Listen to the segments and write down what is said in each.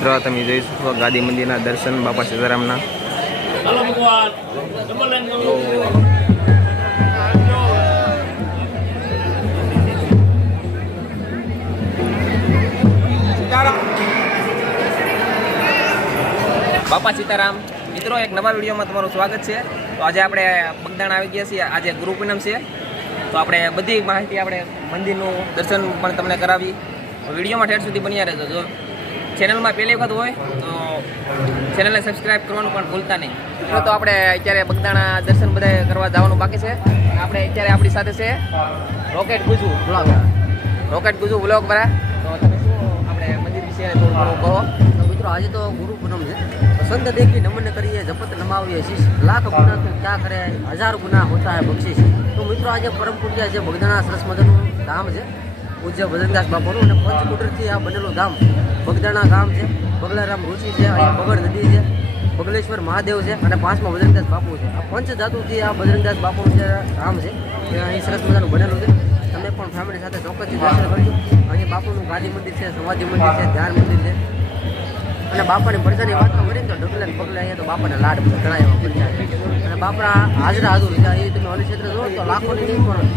મિત્રો તમે જોઈ શકો ગાદી મંદિરના દર્શન બાપા સીતારામના. બાપા સીતારામ મિત્રો, એક નવા વિડીયોમાં તમારું સ્વાગત છે. તો આજે આપણે બગદાણા આવી ગયા છીએ. આજે ગુરુ પૂનમ છે, તો આપણે બધી માહિતી આપણે મંદિરનું દર્શન પણ તમને કરાવી. વિડીયોમાં ઠેર સુધી બન્યા રહેજો. જો ચેનલમાં પહેલી વખત હોય તો ચેનલને સબસ્ક્રાઈબ કરવાનું પણ ભૂલતા નહીં. તો આપણે અત્યારે બગદાણા દર્શન બધા કરવા જવાનું બાકી છે. આપણે અત્યારે આપણી સાથે છે rocket Gujju blog. Rocket Gujju blog બરા. તો તમે શું આપણે મંદિર વિશે થોડું ઘણું કહો. મિત્રો, આજે તો ગુરુ પૂનમ છે. સંત દેખી નમન કરીએ, જપત નમાવીએ શીશ. લાખ ગુના તો ક્યાં કરે, હજાર ગુના હોતા હે બક્ષિશ. તો મિત્રો, આજે પરમ પૂજ્ય છે બગદાણા સરસ મજાનું ધામ છે, પૂજ્ય ભજનદાસ બાપાનું. અને પંચકુટરથી આ બનેલું ધામ બગદાણા ગામ છે. બગલારામ ઋષિ છે, અહીંયા બગડ નદી છે, બગલેશ્વર મહાદેવ છે અને પાંચમાં બજરંગદાસ બાપુ છે. આ પંચ ધાતુથી આ બજરંગદાસ બાપુનું જે ધામ છે એ અહીં સરસ મજાનું બનેલું છે. તમે પણ ફેમિલી સાથે ચોક્કસથી દર્શન કરજો. અહીં બાપુનું ગાદી મંદિર છે, સમાધિ મંદિર છે, ધ્યાન મંદિર છે. અને બાપાની પ્રજાની વાત કરીએ તો ડગલે ને પગલે અહીંયા તો બાપાને લાડ ઘણા એવા પ્રજા છે. અને બાપા હાજરા હાજર છે. એ તમે અન્નક્ષેત્ર જુઓ તો લાખોની નહીં પણ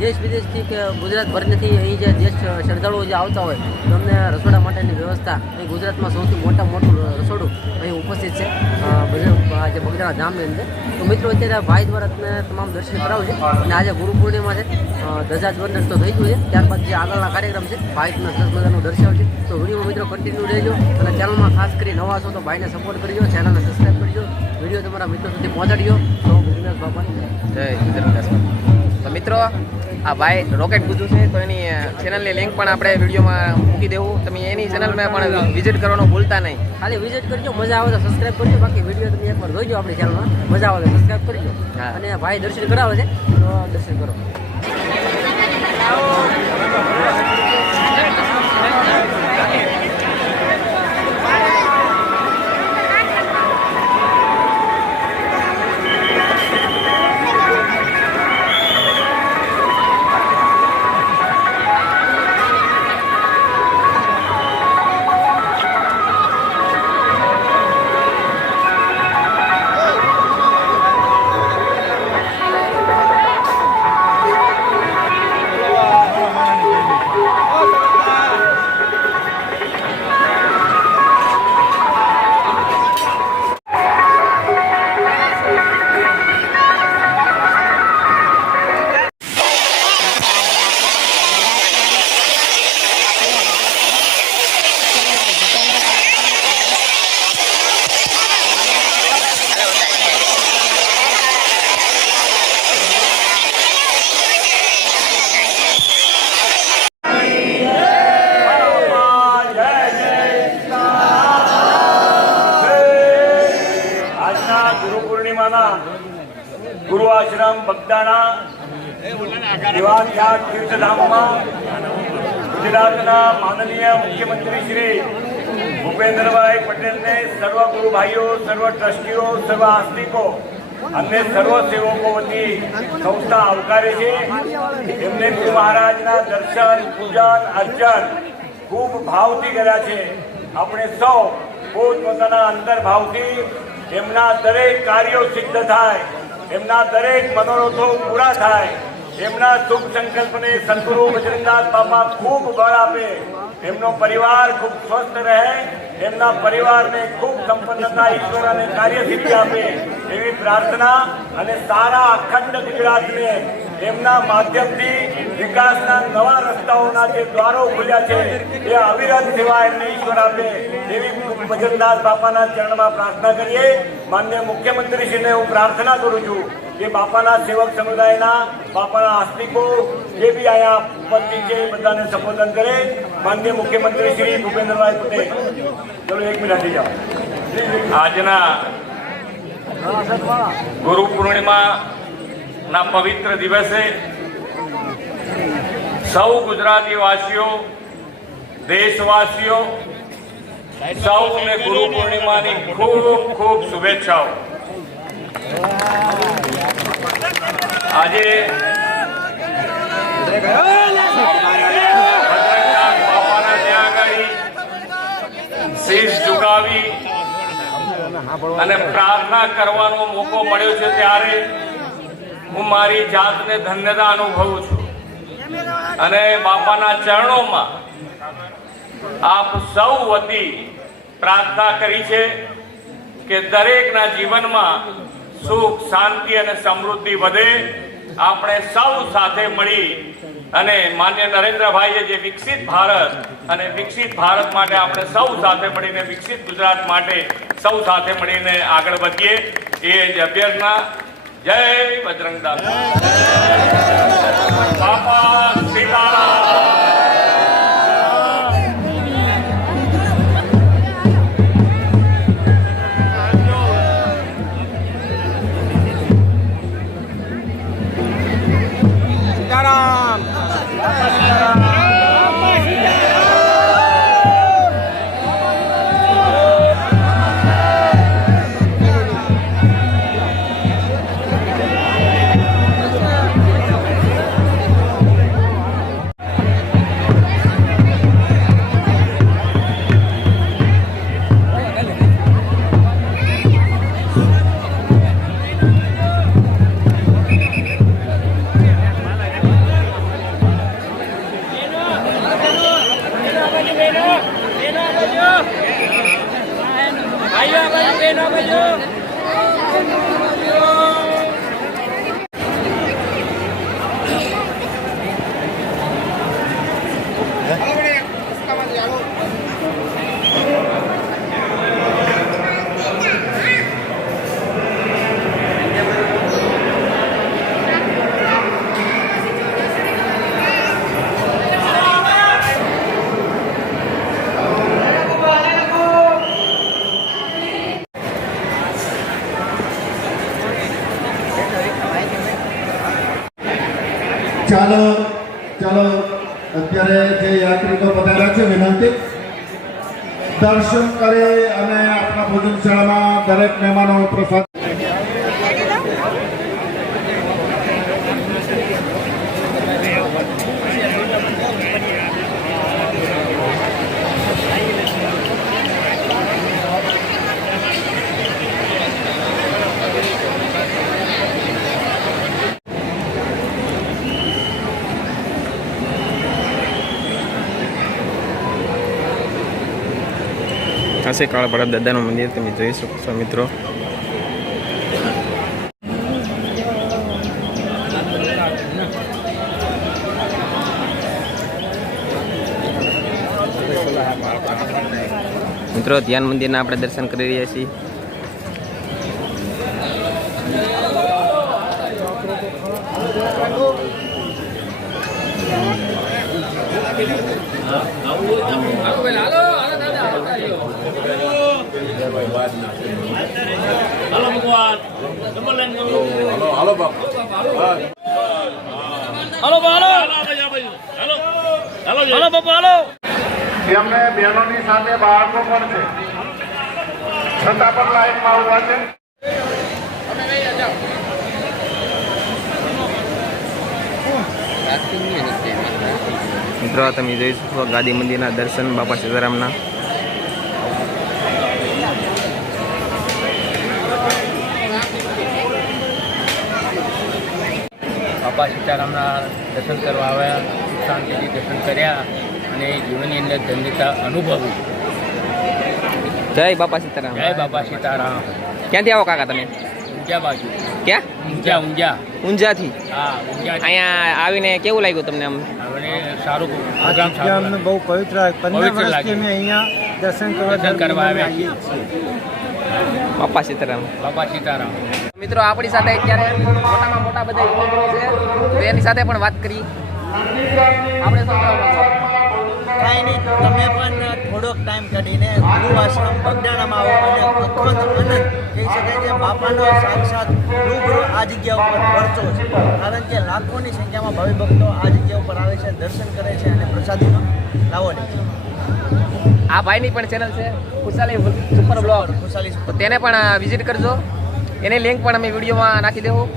દેશ વિદેશથી કે ગુજરાત ભરથી અહીં જે દેશ શ્રદ્ધાળુઓ જે આવતા હોય તો અમને રસોડા માટેની વ્યવસ્થા અહીં ગુજરાતમાં સૌથી મોટું રસોડું અહીં ઉપસ્થિત છે જે બગદાણા ધામની અંદર. તો મિત્રો, અત્યારે ભાઈ દ્વારા તમને તમામ દર્શન કરાવું છે. અને આજે ગુરુ પૂર્ણિમા છે, ધજાધ્વજ તો થઈ ગયું છે. ત્યારબાદ જે આગળના કાર્યક્રમ છે ભાઈ તમને સરસ મજાનું દર્શાવ છે. તો વિડીયોમાં મિત્રો કન્ટિન્યુ રહેજો. અને ચેનલમાં ખાસ કરી નવા છો તો ભાઈને સપોર્ટ કરજો, ચેનલને સબસ્ક્રાઈબ કરજો, વિડીયો તમારા મિત્રો સુધી પહોંચાડજો. તો બજરંગદાસ બાપાની જય બજરંગદાસ. તો મિત્રો, આ ભાઈ રોકેટ ગુજુ છે, તો એની ચેનલની લિંક પણ આપણે વિડીયોમાં મૂકી દેવું. તમે એની ચેનલમાં પણ વિઝિટ કરવાનું ભૂલતા નહીં. ખાલી વિઝિટ કરજો, મજા આવે તો સબસ્ક્રાઈબ કરજો. બાકી વિડીયો તમે એકવાર જોઈજો આપણી ચેનલમાં, મજા આવે તો સબસ્ક્રાઈબ કરજો. અને ભાઈ દર્શન કરાવે છે તો દર્શન કરો. ગુરુ આશ્રમ બગદાણા એવા તીર્થધામમાં ગુજરાતના માનનીય મુખ્યમંત્રી શ્રી ભૂપેન્દ્રભાઈ પટેલને સર્વ ગુરુ ભાઈઓ, સર્વ ટ્રસ્ટીઓ, સર્વ આસ્તિકો અને સર્વ સેવકો વતી સંસ્થા આવકારે છે. એમને ગુરુ મહારાજના દર્શન, પૂજન, અર્ચન ખૂબ ભાવથી કર્યા છે. આપણે સૌ પોતપોતાના અંતર્ભાવથી એમના દરેક કાર્યો સિદ્ધ થાય, એમના દરેક મનોરથો પૂરા થાય, એમના શુભ સંકલ્પને સદગુરુ બજરંગદાસ બાપા ખૂબ બળ આપે, એમનો પરિવાર ખૂબ સ્વસ્થ રહે, એમના પરિવારને ખૂબ સંપન્નતા ઈશ્વર અને કાર્યસિદ્ધિ આપે એવી પ્રાર્થના. અને સારા અખંડ ગુજરાતને એમના માધ્યમથી વિકાસના નવા રસ્તાઓના જે દ્વારો ખુલ્યા છે એ અવિરત સેવા એમને ઈશ્વર આપે એવી બજરંગદાસ બાપાના ચરણમાં પ્રાર્થના કરીએ. માનનીય મુખ્યમંત્રીશ્રીને હું પ્રાર્થના કરું છું કે બાપાના સેવક સમુદાયના, બાપાના આસ્તિકો જે બી અહીંયા ઉપસ્થિત છે બધાને સંબોધન કરે. માનનીય મુખ્યમંત્રી શ્રી ભૂપેન્દ્રભાઈ પટેલ. ચલો 1 મિનિટ થઈ જાઓ. આજના ગુરુ પૂર્ણિમા ના પવિત્ર દિવસે સૌ ગુજરાતી વાસીઓ, દેશવાસીઓ સૌને ગુરુ પૂર્ણિમાની ખૂબ ખૂબ શુભેચ્છાઓ. આજે બાપાના ત્યાં આગળ શીશ અને પ્રાર્થના કરવાનો મોકો મળ્યો છે ત્યારે હું મારી જાતને ધન્યતા અનુભવું છું અને બાપાના ચરણોમાં આપ સૌ વતી પ્રાર્થના કરી છે કે દરેકના જીવનમાં સુખ શાંતિ અને સમૃદ્ધિ વધે. આપણે સૌ સાથે મળી અને માન્ય નરેન્દ્રભાઈએ જે વિકસિત ભારત અને વિકસિત ભારત માટે આપણે સૌ સાથે મળીને વિકસિત ગુજરાત માટે સૌ સાથે મળીને આગળ વધીએ એ જ અભ્યર્થના. જય બજરંગ દાદા. બાપા સીતારામ. ચાલો ચાલો અત્યારે જે યાત્રિકો પધાર્યા છે વિનંતી દર્શન કરે અને આપણા ભોજનશાળામાં દરેક મહેમાનો પ્રસાદ હશે કાળા ભરત દાદાનું મંદિર તમે જોઈ શકો છો મિત્રો. મિત્રો ધ્યાન મંદિરના આપણે દર્શન કરી રહ્યા છીએ. જેમને બહેનોની સાથે બાળકો પણ છે છતાં પણ લાઈનમાં ઉભા છે. મિત્રો તમે જોઈ શકો ગાદી મંદિરના દર્શન બાપા સીતારામના. બાપા સીતારામના દર્શન કરવા આવ્યા, શાંતિથી દર્શન કર્યા અને જીવનની અંદર ધન્યતા અનુભવી. જય બાપા સીતારામ. જય બાપા સીતારામ. ક્યાંથી આવો કાકા તમે? ઊંઝા બાજુ. ક્યાં? ઊંઝા. ઊંઝાથી? હા, ઊંઝા. અહીંયા આવીને કેવું લાગ્યું તમને? આમ હવે સારું પ્રોગ્રામ સારું અમને બહુ પવિત્ર 15 વર્ષથી અમે અહીંયા દર્શન કરવા આવ્યા છીએ. બાપા સીતારામ. બાપા સીતારામ. મિત્રો આપણી સાથે અત્યારે મોટામાં મોટા બધા યુવાનો છે, તો એની સાથે પણ વાત કરી. આપણે શું કહેવા માંગો? કાંઈ નહીં, તમે પણ થોડોક ટાઈમ કાઢીને ગુરુ આશ્રમ બગદાણામાં આવો અને અખંડ આનંદ કહી શકાય કે બાપાનો સાક્ષાત રૂબરૂ આ જગ્યા ઉપર પરચો છે. કારણ કે લાખોની સંખ્યામાં ભાવિ ભક્તો આ જગ્યા ઉપર આવે છે, દર્શન કરે છે અને પ્રસાદીનો લાવો લે છે. આ ભાઈની પણ ચેનલ છે ખુશાલી સુપર બ્લોગ, ખુશાલી તો તેને પણ વિઝિટ કરજો. એની લિંક પણ અમે વિડીયોમાં નાખી દેવું.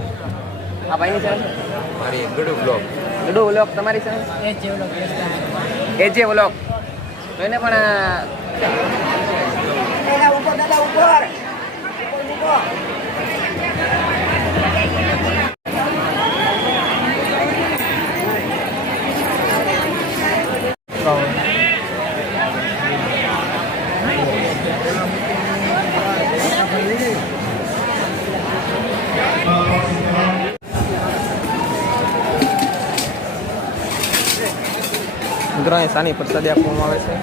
આ ભાઈની ચેનલ મારી ગડુ બ્લોગ. ગડુ વ્લોગ તમારી ચેનલ એજે વ્લોગ, તો એને પણ મિત્રો અહીં સાની પ્રસાદી આપવામાં આવે છે.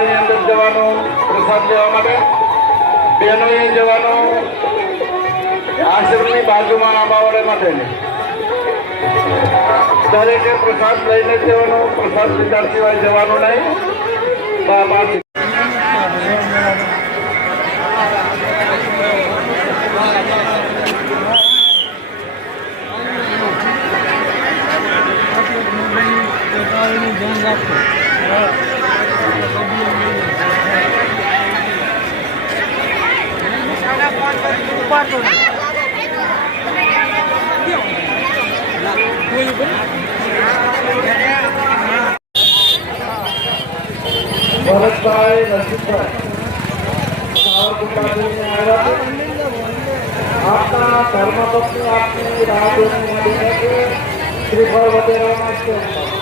એની અંદર જવાનું પ્રસાદ લેવા માટે બહેનોએ જવાનું આશ્રમની બાજુમાં આંબાવાડા માટે દરેકે પ્રસાદ લઈને જ જવાનો, પ્રસાદ લીધા સિવાય જવાનું નહીં. બાબા ભરતભાઈ રસિકભાઈ સાવરકુંડલાથી આવ્યા છે. આપના ધર્મપત્ની આપની રાહ જોઈને મળીને છે શ્રીફળ વગેરેના સ્ટેન્ડ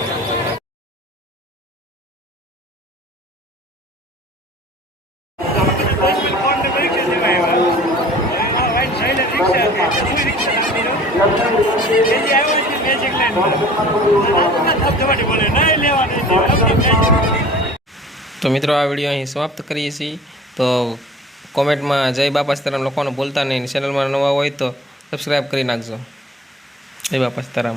તો મિત્રો આ વિડીયો અહીં સમાપ્ત કરીએ છીએ. તો કોમેન્ટમાં જય બાપા સીતારામ લખવાનું ભૂલતા નહીં. ચેનલમાં નવા હોય તો સબસ્ક્રાઈબ કરી નાખજો. જય બાપા સીતારામ.